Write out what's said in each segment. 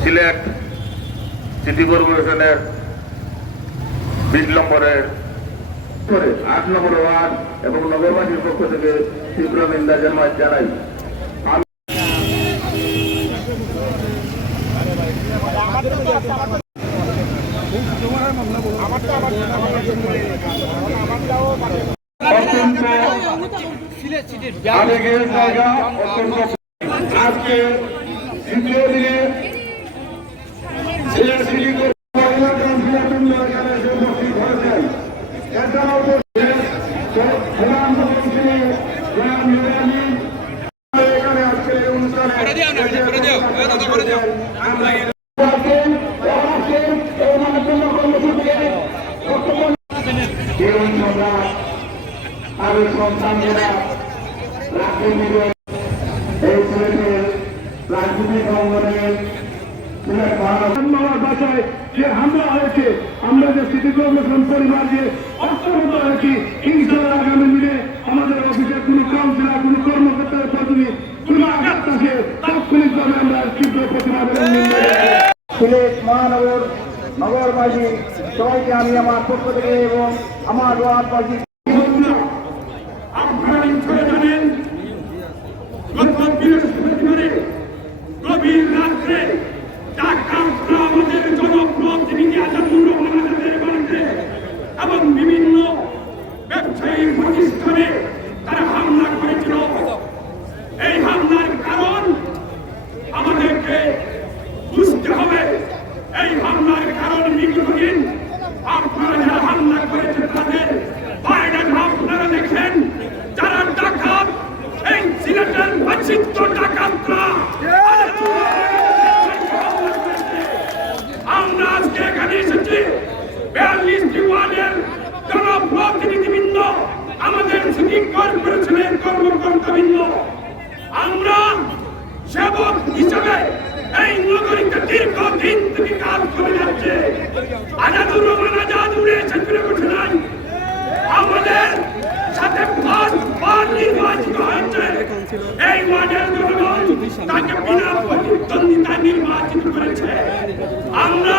Sylhet city কর্পোরেশনের বিশ নম্বরের আট নম্বর ওয়ার্ড এবং নগরবাসীর পক্ষ থেকে তীব্র নিন্দা জানাই জানাই আমি অত্যন্ত আবেগের জায়গা অত্যন্ত আজকে দ্বিতীয় দিনে সিলেট সিটি কর্পোরেশন এখানে এসে উপস্থিত হয়েছেন। এছাড়াও প্রধানমন্ত্রী জনাব নিরানি এখানে আজকে অনুষ্ঠানে আমরা এই এই সিলেটের রাজনীতিক অঙ্গনে সিলেট মহানগর বাসায় যে হামলা হয়েছে আমরা যে সিটি কর্পোরেশন পরিবার যে অস্তরত হয়েছি ইনশাল্লাহ আগামী দিনে আমাদের অফিসে কোনো আমি আমার পক্ষ থেকে এবং আমার ওয়ার্ডবাসী আপনারা নিশ্চয় জানেন গত বৃহস্পতিবারে গভীর রাত্রে ডাকাতরা আমাদের জনপ্রতিনিধি আজাদুর রহমান আজাদের বাড়িতে এবং বিভিন্ন ব্যবসায়িক প্রতিষ্ঠানে তারা হামলা করেছিল। এই হামলার কারণ আমাদেরকে বুঝতে হবে। এই হামলার কারণ বিগত দিন আপনারা যারা হামলা করেছেন, তাদের বাইরে আপনারা দেখেন। যারা ডাকাত, এই সিলেটের বাচিত্র ডাকাতরা। আমরা আজকে এখানে এসেছি। বিয়াল্লিশটি ওয়ার্ডের আমাদের সিটি কর্পোরেশনের কর্মকর্তাবৃন্দ আমরা সেবক হিসেবে এই নগরীতে দীর্ঘদিন থেকে কাজ করে যাচ্ছে। আজাদুর রহমান আজাদ উড়ে সেতুরে বসে নাই। আমাদের সাথে পাঁচ বার নির্বাচিত হয়েছে। এই ওয়ার্ডের জনগণ তাকে বিনা প্রতিদ্বন্দ্বিতায় নির্বাচিত করেছে। আমরা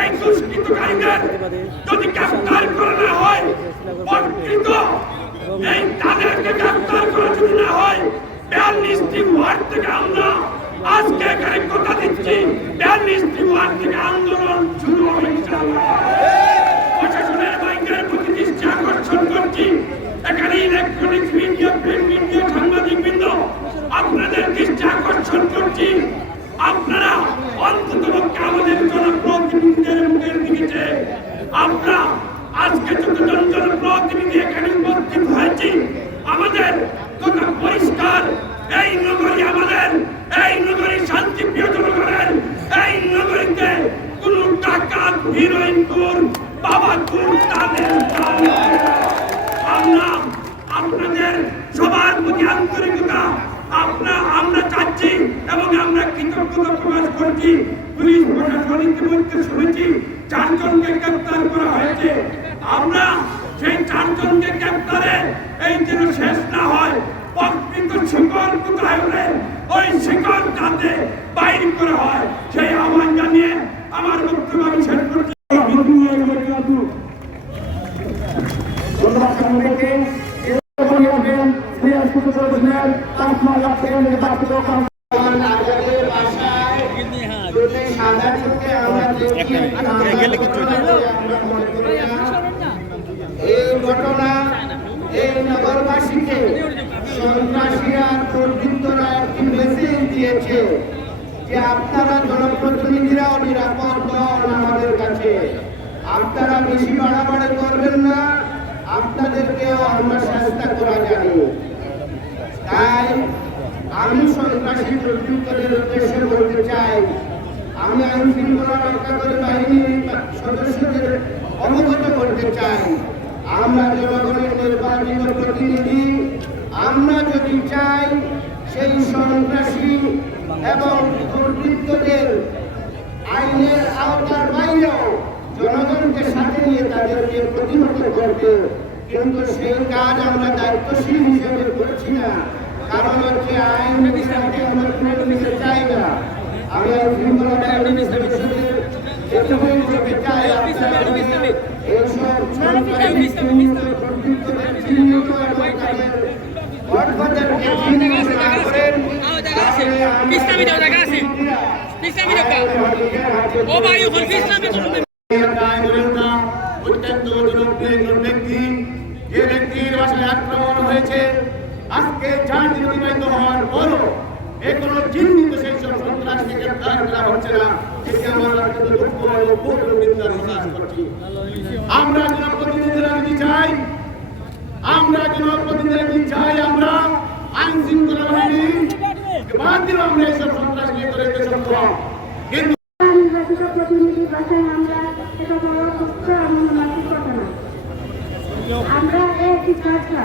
এই দুষ্কৃতকারীদের যদি গ্রেফতার করা না হয় প্রকৃত এই তাদেরকে গ্রেফতার করা আন্দোলন শুরু বাইকের প্রতি দৃষ্টি আকর্ষণ করছি এখানে ইলেকট্রনিক মিডিয়া প্রিন্ট মিডিয়া সাংবাদিক আপনাদের দৃষ্টি আকর্ষণ করছি আপনারা অন্তত আমাদের জনপ্রতিনিধিদের মুখের দিকে আমরা আজকে যতজন জনপ্রতিনিধি এখানে উপস্থিত হয়েছি, আমাদের কথা পরিষ্কার, এই নগরী আমাদের, এই নগরী শান্তিপ্রিয় জনগণের, এই নগরীতে কোন ডাকাত হিরোইনপুর, বাবাপুর, তাদের স্থান নয়। আমরা আপনাদের সবার প্রতি আন্তরিকতা আপনা আমরা চাচ্ছি এবং আমরা কৃতজ্ঞতা প্রকাশ করছি। পুলিশ প্রশাসন ইতিমধ্যে শুনেছি, চারজনকে গ্রেপ্তার করা হয়েছে। আমরা সেই চারজনকে গ্রেপ্তারে, এই যেন শেষ না হয়, প্রকৃত শিকড় কোথায় হলে ওই শিকড় যাতে বাইর করা হয়। সেই আহ্বান জানিয়ে আমার বক্তব্য আমি শেষ করছি। ধন্যবাদ সাধারণকে আমরা দেখি আমরা মনে করি না। এই ঘটনা এই আপনারা জনপ্রতিনিধিরাও নিরাপদ নন আমাদের কাছে আপনারা বেশি বাড়াবাড়ি করবেন না, আপনাদেরকেও আমরা চেষ্টা করা জানি তাই আমি সন্ত্রাসী দুর্বৃত্তদের উদ্দেশ্যে বলতে চাই, আমি আইন শৃঙ্খলা রক্ষাকারী বাহিনীর সদস্যদের অবগত করতে চাই। আমরা জনগণের নির্বাচিত প্রতিনিধি, আমরা যদি চাই সেই সন্ত্রাসী এবং দুর্বৃত্তদের আইনের আওতার বাইরেও জনগণকে সাথে নিয়ে তাদেরকে প্রতিহত করতে, কিন্তু সেই কাজ আমরা দায়িত্বশীল হিসেবে করছি না। কারণ হচ্ছে আইন চাই না। চাই ইসলামী জায়গা আছে ইসলামী ও ভাই ওখানে ইসলামী অত্যন্ত জনপ্রিয় একজন ব্যক্তি। যে ব্যক্তির বাসায় আক্রমণ হয়েছে আজকে চার দিন অতিবাহিত হওয়ার পরও এখনও চিহ্নিত সেই সব সন্ত্রাসীকে গ্রেপ্তার করা হচ্ছে না এতে আমরা অত্যন্ত দুঃখ ক্ষোভ এবং নিন্দার করছি আমরা জনপ্রতিনিধিরা যদি চাই, আমরা জনপ্রতিনিধিরা যদি চাই, আমরা আইন শৃঙ্খলা বাহিনী আমরা এইসব করে সক্ষম। কিন্তু আমরা এটা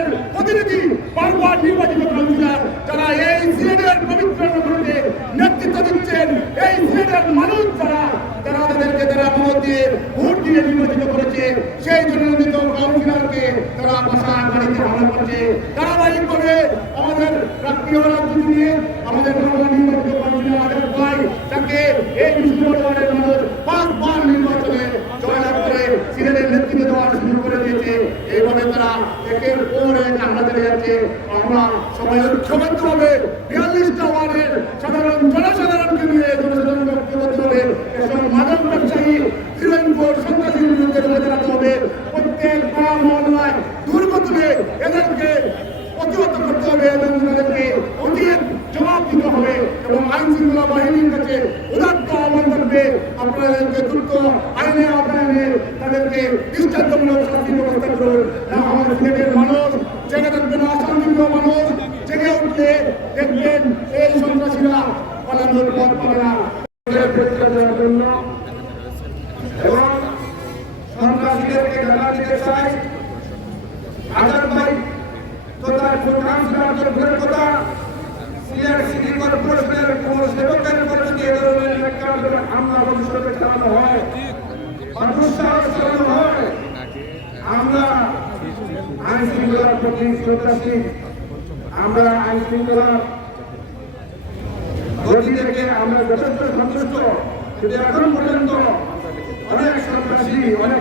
বারবার নির্বাচিত কাউন্সিলর যারা এই সিলেটের পবিত্র নগরীতে নেতৃত্ব দিচ্ছেন, এই সিলেটের মানুষ যারা যারা তাদেরকে তারা মত দিয়ে ভোট দিয়ে নির্বাচিত করেছে। সেই জননন্দিত কাউন্সিলরকে তারা বাসায় বাড়িতে হামলা করছে। ধারাবাহিকভাবে আমাদের রাষ্ট্রীয় রাজনীতি নিয়ে আমাদের নির্বাচিত কাউন্সিলর আদেশ ভাই তাকে এই মুসলমানের মানুষ পাঁচবার নির্বাচনে জয়লাভ করে সিলেটের নেতৃত্ব দেওয়া শুরু করে দিয়েছে। এইভাবে তারা একের পর এক হামলা চালিয়ে যাচ্ছে আমরা সবাই ঐক্যবদ্ধভাবে বিয়াল্লিশটা ওয়ার্ডের সাধারণ জনসাধারণকে নিয়ে জনসাধারণ ঐক্যবদ্ধভাবে এসব মাদক ব্যবসায়ী হিরোইনপুর সন্ত্রাসীর বিরুদ্ধে লড়ে দাঁড়াতে হবে প্রত্যেক পাড়া মহল্লায় দুর্গতকে এদেরকে প্রতিহত করতে হবে এবং তাদেরকে অধিক জবাব দিতে হবে এবং আইন শৃঙ্খলা বাহিনীর কাছে উদাত্ত আহ্বান করবে আপনাদেরকে দ্রুত আইনে আওতায় তাদেরকে দৃষ্টান্তমূলক শাস্তি ব্যবস্থা করুন না আমাদের সিলেটের মানুষ জেগে থাকবে না শান্তিপ্রিয় মানুষ জেগে উঠলে দেখবেন এই সন্ত্রাসীরা পালানোর পথ পাবে না দেওয়ার জন্য এবং সন্ত্রাসীদেরকে জানা দিতে চাই আজাদ ভাই তথা কাউন্সিলরদের ঘুরে কথা সিলেট সিটি কর্পোরেশনের কোন সেবকের উপর যদি এ ধরনের নেককারদের হামলা ভবিষ্যতে চালানো হয় বা দুঃসাহস চালানো হয় আমরা আইন শৃঙ্খলার প্রতি শ্রদ্ধাশীল আমরা আইন শৃঙ্খলার গতি থেকে আমরা যথেষ্ট সন্তুষ্ট কিন্তু এখন পর্যন্ত অনেক সন্ত্রাসী অনেক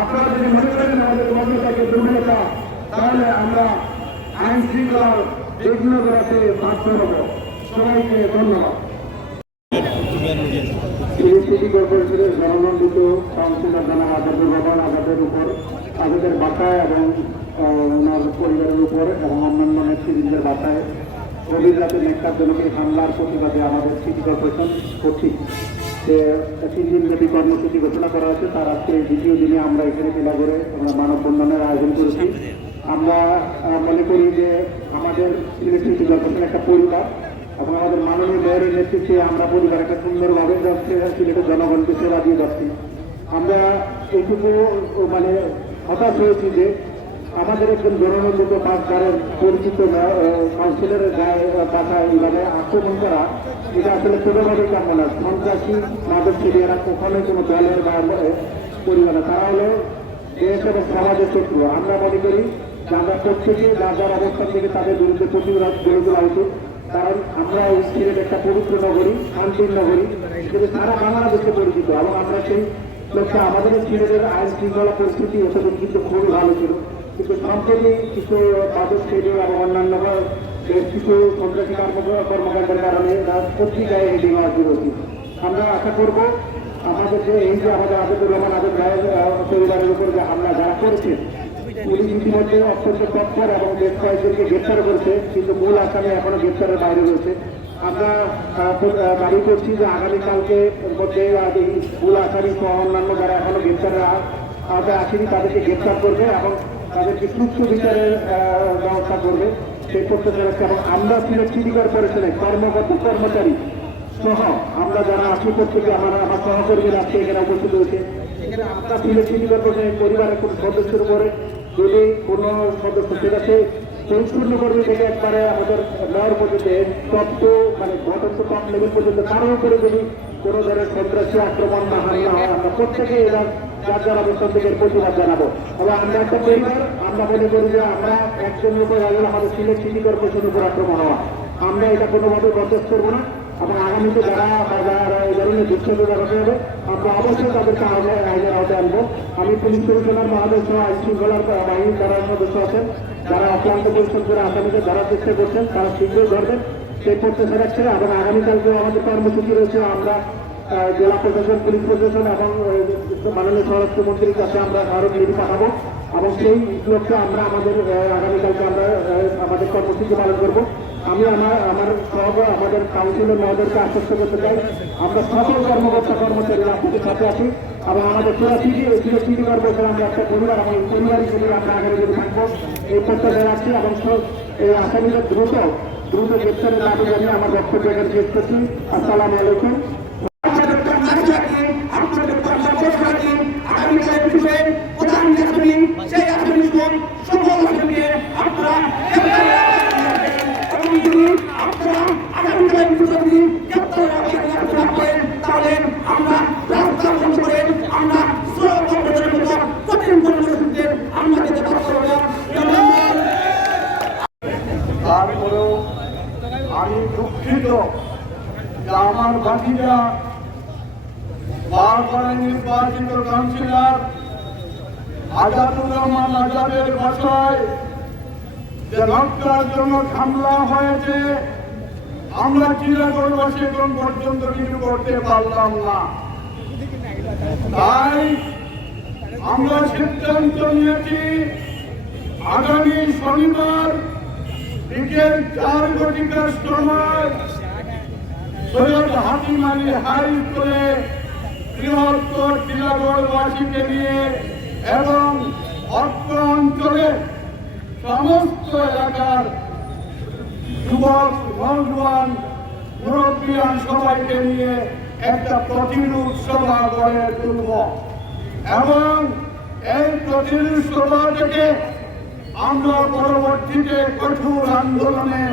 আপনারা যদি মনে করেন আমাদের কর্মটাকে দুর্বলতা তাহলে আমরা আইন শৃঙ্খলার বিঘ্ন করাতে বাধ্য হব সবাইকে ধন্যবাদ। সিটি কর্পোরেশনের জনমন্ডিত কাউন্সিলর জানা আজাদের বাবার আজাদের উপর, আজাদের বাসায় এবং ওনার পরিবারের উপর এবং অন্যান্য নেতৃবৃন্দের বাসায়। গভীর রাতে নেককারজনক এই হামলার প্রতিবাদে আমাদের সিটি কর্পোরেশন কর্তৃক যে দিনব্যাপী কর্মসূচি ঘোষণা করা হয়েছে, তার আজকে দ্বিতীয় দিনে আমরা এখানে করে আমরা মানব বন্ধনের আয়োজন করেছি। আমরা মনে করি যে আমাদের সিটি কর্পোরেশন একটা পরিবার এবং আমাদের মাননীয় মেয়রের নেতৃত্বে আমরা পরিবার একটা সুন্দরভাবে সিলেটের জনগণকে সেবা দিয়ে যাচ্ছি। আমরা এইটুকু মানে হতাশ হয়েছি যে আমাদের একজন জননন্দিত পাঁচবারের পরিচিত কাউন্সিলরের গায়ে, বাসায় এইভাবে আক্রমণ করা এটা আসলে কোনোভাবেই কাম্য না, সন্ত্রাসী মাদক সেবীরা কখনোই কোনো দলের বা পরিবার না। তারা হলো দেশ এবং সমাজের শত্রু। আমরা মনে করি যে আমরা প্রত্যেকে যার যার অবস্থান থেকে তাদের বিরুদ্ধে প্রতিবাদ গড়ে তোলা উচিত। কারণ আমরা এই সিলেট একটা পবিত্র নগরী, শান্তির নগরী হিসেবে সারা বাংলাদেশে পরিচিত। এবং আমরা সেই লক্ষ্যে আমাদের সিলেটের আইন শৃঙ্খলা পরিস্থিতি এতদিন কিন্তু খুবই ভালো ছিল। কিন্তু সম্প্রতি কিছু বাদক শ্রেণি এবং অন্যান্য বেশ কিছু সন্ত্রাসী কর্মকাণ্ডের কারণে পত্রিকায় হওয়া শুরু হয়েছে। আমরা আশা করব আমাদের যে এই যে আমাদের আজেদুর রহমান পরিবারের উপর যে হামলা যারা করেছে, পুলিশ ইতিমধ্যে অত্যন্ত তৎপর এবং বেশ কয়েকজনকে গ্রেপ্তার করেছে, কিন্তু মূল আসামি এখনও গ্রেপ্তারের বাইরে রয়েছে আমরা দাবি করছি যে আগামীকালকে মধ্যে মূল আসামি অন্যান্য যারা এখনও গ্রেপ্তারের আওতায় আসেনি, তাদেরকে গ্রেপ্তার করবে এবং তাদেরকে সুস্থ বিচারের ব্যবস্থা করবে সেই প্রত্যাশা রাখছে এবং আমরা সিলেট সিটি কর্পোরেশনের কর্মকর্তা, কর্মচারী সহ। আমরা যারা আছি প্রত্যেকে, আমার আমার সহকর্মীরা আজকে এখানে উপস্থিত হয়েছে। এখানে আমরা সিলেট সিটি পরিবারের কোনো সদস্যের উপরে। যদি কোনো সদস্য সেটাকে পরিপূর্ণ কর্মী থেকে একবারে আমাদের মেয়র পর্যন্ত টপ মানে টু টপ লেভেল পর্যন্ত কারও উপরে যদি কোনো ধরনের সন্ত্রাসী আক্রমণ না হামলা হয়, আমরা প্রত্যেকে এবার যার যার অবস্থান থেকে প্রতিবাদ জানাব। তবে আমরা একটা পরিবার, আমরা মনে করি যে আমরা একজনের উপর আমাদের সিলেট সিটি কর্পোরেশনের উপর আক্রমণ হওয়া। আমরা এটা কোনোভাবে বরদাস্ত করব না। এবং আগামীতে যারা যারা এই ধরনের দুঃখের ব্যবস্থা হবে, আমরা অবশ্যই তাদেরকে আইনের আওতায় আনব। আমি পুলিশ কমিশনার মহাদেশ আইন শৃঙ্খলার বাহিনী যারা সদস্য আছেন, যারা অক্লান্ত পরিশ্রম করে আসামিকে ধরার চেষ্টা করছেন, তারা শীঘ্রই ধরবেন। সেই প্রত্যাশা রাখছে এবং আগামীকালকে আমাদের কর্মসূচি রয়েছে, আমরা জেলা প্রশাসন, পুলিশ প্রশাসন এবং মাননীয় স্বরাষ্ট্রমন্ত্রীর কাছে আমরা আরও নিয়ে পাঠাবো এবং সেই লক্ষ্যে আমরা আমাদের আগামীকালকে আমরা আমাদের কর্মসূচি পালন করব। আমি আমার আমার সহ আমাদের কাউন্সিলর মহোদয়কে আশ্বস্ত করতে চাই। আমরা সকল কর্মকর্তা কর্মচারীরা আপনাদের সাথে আছি এবং আমাদের পুরা সিটি সিটি সিটি কর্পোরেশন আমরা একটা পরিবার এবং পরিবার হিসেবে আমরা আগামী দিনে থাকব। এই প্রত্যাশা রাখছি এবং এই আসামিদের দ্রুত দ্রুত গ্রেপ্তারের দাবি জানিয়ে আমার বক্তব্য শেষ করছি। আসসালামু আলাইকুম। তারপরেও আমি দুঃখিত আমার বাকিরা বারবার নির্বাচিত কাউন্সিলর আজাদুর রহমান আজাদের বাসায় যে লঙ্কার জন্য হামলা হয়েছে, আমরা চিরাগরবাসী এখন পর্যন্ত কিছু করতে পারলাম না। তাই আমরা সিদ্ধান্ত নিয়েছি, আগামী শনিবার বিকেল চার ঘটিকার সময় সৈয়দ হাতিম আলী হাই করে বৃহত্তর টিলাগড়বাসীকে নিয়ে এবং অত্র অঞ্চলে সমস্ত এলাকার যুবক নৌজওয়ান মুরব্বিয়ান সবাইকে নিয়ে একটা প্রতিরোধ সভা গড়ে তুলব। এবং এই প্রতিরোধ সভা থেকে আমরা পরবর্তীতে কঠোর আন্দোলনে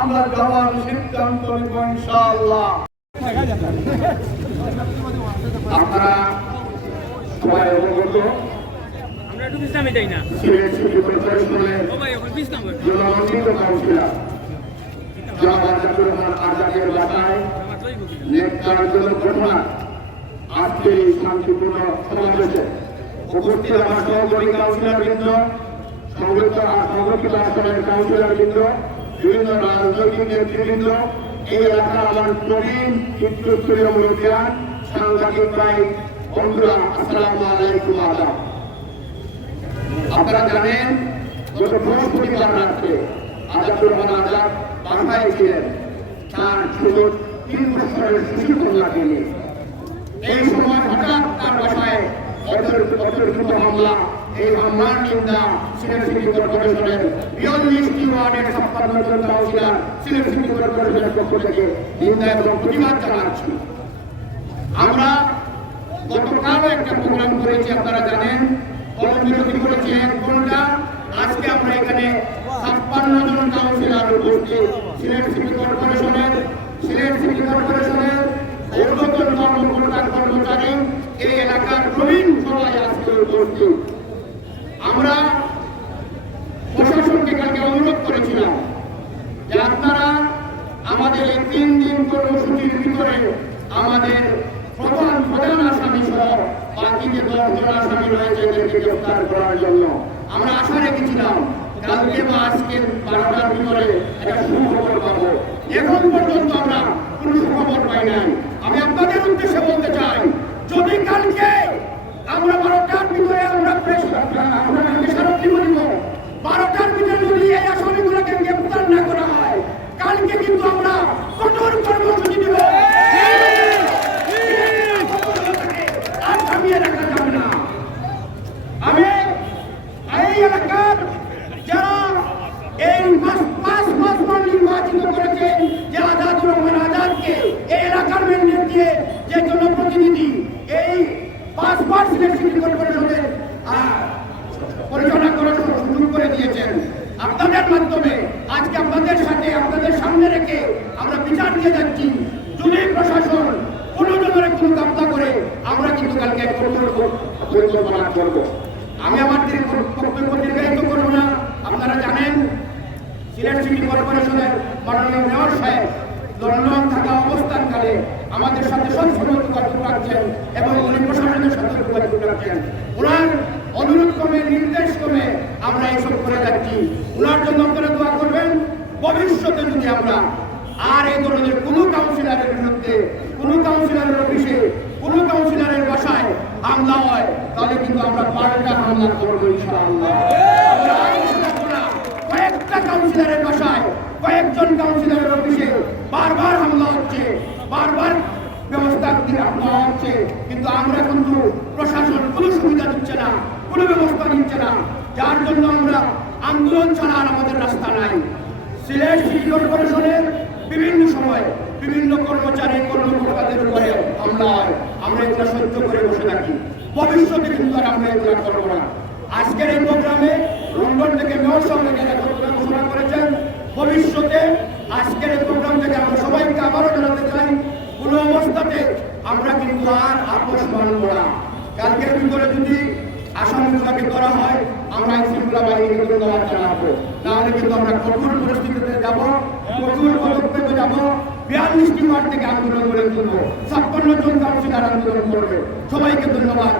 আমরা যাওয়ার সিদ্ধান্ত নেব ইনশাআল্লাহ। আমরা সবাই অবগত। বিশ্রামে যাই না ও ভাই ওখানে বিশ্রাম আজকের এই শান্তিপূর্ণ সমাবেশে উপস্থিত আমার সহযোগী কাউন্সিলর বৃন্দ সংরক্ষিত সংরক্ষিত আসনের কাউন্সিলর বৃন্দ বিভিন্ন রাজনৈতিক নেতৃবৃন্দ এই সাংবাদিক আপনারা জানেন, গত বৃহস্পতিবার রাত্রে আজাদুর রহমান আজাদ বাসায় ছিলেন। তার ছোট তিন বছরের শিশু কন্যাকে নিয়ে। এই সময় হঠাৎ তার বাসায় অতর্কিত হামলা, এই হামলার নিন্দা সিলেট সিটি কর্পোরেশনের বিয়াল্লিশটি ওয়ার্ডের জন কাউন্সিলর সিটি কর্পোরেশনের পক্ষ থেকে নিন্দা এবং প্রতিবাদ জানাচ্ছি। আমরা গতকাল একটা প্রোগ্রাম করেছি, আপনারা জানেন আজকে আমরা এখানে ছাপ্পান্ন জন কাউন্সিলর উপস্থিত। সিলেট সিটি কর্পোরেশনের, সিলেট কর্পোরেশনের ঊর্ধ্বতন কর্মকর্তা এই এলাকার প্রবীণ সবাই আমরা প্রশাসনকে কালকে অনুরোধ করেছিলাম যে আপনারা আমাদের তিন দিন কর্মসূচির ভিতরে আমাদের প্রধান প্রধান আসামি সহ বাকি যে দশজন আসামি রয়েছে এদেরকে গ্রেফতার করার জন্য আমরা আশা রেখেছিলাম কালকে বা আজকে বারোটার ভিতরে একটা সুখবর পাবো এখন পর্যন্ত আমরা কোনো সুখবর পাই নাই আমি আপনাদের উদ্দেশ্যে বলতে চাই যদি কালকে আমরা বারোটার ভিতরে আমরা প্রেস আমরা কালকে স্মারকলিপি দিব বারোটার ভিতরে যদি এই আসামিগুলোকে গ্রেপ্তার না করা হয় কালকে কিন্তু আমরা কঠোর কর্মসূচি দেব আর থামিয়ে রাখা যাবে না আমি এই এলাকার যারা এই মাস পাঁচ মাস পর নির্বাচিত করেছেন যে আজাদুর রহমান আজাদকে এই এলাকার ম্যান্ডেট দিয়ে যে জনপ্রতিনিধি এই পাঁচ মাস সিলেকশন কর্পোরেশনের আহ, পরিচালনা করার সুযোগ করে দিয়েছেন আপনাদের মাধ্যমে আজকে আপনাদের সাথে আপনাদের সামনে রেখে আমরা বিচার দিয়ে যাচ্ছি যদি প্রশাসন কোনো জনের কোনো কামনা করে আমরা কিন্তু কালকে পরিকল্পনা করব আমি আমার বক্তব্য দীর্ঘায়িত করব না। আপনারা জানেন, সিলেট সিটি কর্পোরেশনের মাননীয় মেয়র সাহেব লন্ডন থাকা অবস্থানকালে আমাদের সাথে সবসময় যোগাযোগ রাখছেন এবং উনি প্রশাসনের সাথে যোগাযোগ রাখছেন ওনার অনুরোধ ক্রমে, নির্দেশ ক্রমে আমরা এইসব করে যাচ্ছি। ওনার জন্য আপনারা দোয়া করবেন, ভবিষ্যতে যদি আমরা আর এই ধরনের কোনো কাউন্সিলরের বিরুদ্ধে, কোনো কাউন্সিলরের অফিসে, কোনো কাউন্সিলরের বাসায় হামলা হয়, তাহলে কিন্তু আমরা পাল্টা হামলা করব। কয়েকটা কাউন্সিলরের বাসায়, কয়েকজন কাউন্সিলরের অফিসে বারবার হামলা হচ্ছে, বারবার ব্যবস্থা নেওয়া হচ্ছে। কিন্তু আমরা কিন্তু প্রশাসন কোনো সুবিধা দিচ্ছে না, কোনো ব্যবস্থা নিচ্ছে না। যার জন্য আমরা আন্দোলন ছাড়া আর আমাদের রাস্তা নাই। সিলেট সিটি কর্পোরেশনের বিভিন্ন সময় বিভিন্ন কর্মচারী কর্মকর্তাদের উপরে হামলা হয় আমরা এগুলো সহ্য করে বসে থাকি। ভবিষ্যতে কিন্তু আর আমরা এগুলো করব না। আজকের এই প্রোগ্রামে লন্ডন থেকে মেয়র সঙ্গে ঘোষণা করেছেন, ভবিষ্যতে আজকের এই প্রোগ্রাম থেকে আমরা সবাইকে আবারও জানাতে চাই, কোনো অবস্থাতে আমরা কিন্তু আর আপোষ মানব না। কালকের ভিতরে যদি আসামিগুলোকে করা হয়, আমরা শৃঙ্খলা বাহিনীকে ধন্যবাদ জানাব তাহলে কিন্তু আমরা কঠোর পরিস্থিতিতে যাব, কঠোর পদক্ষেপে যাব। বিয়াল্লিশটি মাঠ থেকে আন্দোলন করে তুলবো। ছাপ্পান্ন জন আন্দোলন করবে। সবাইকে ধন্যবাদ।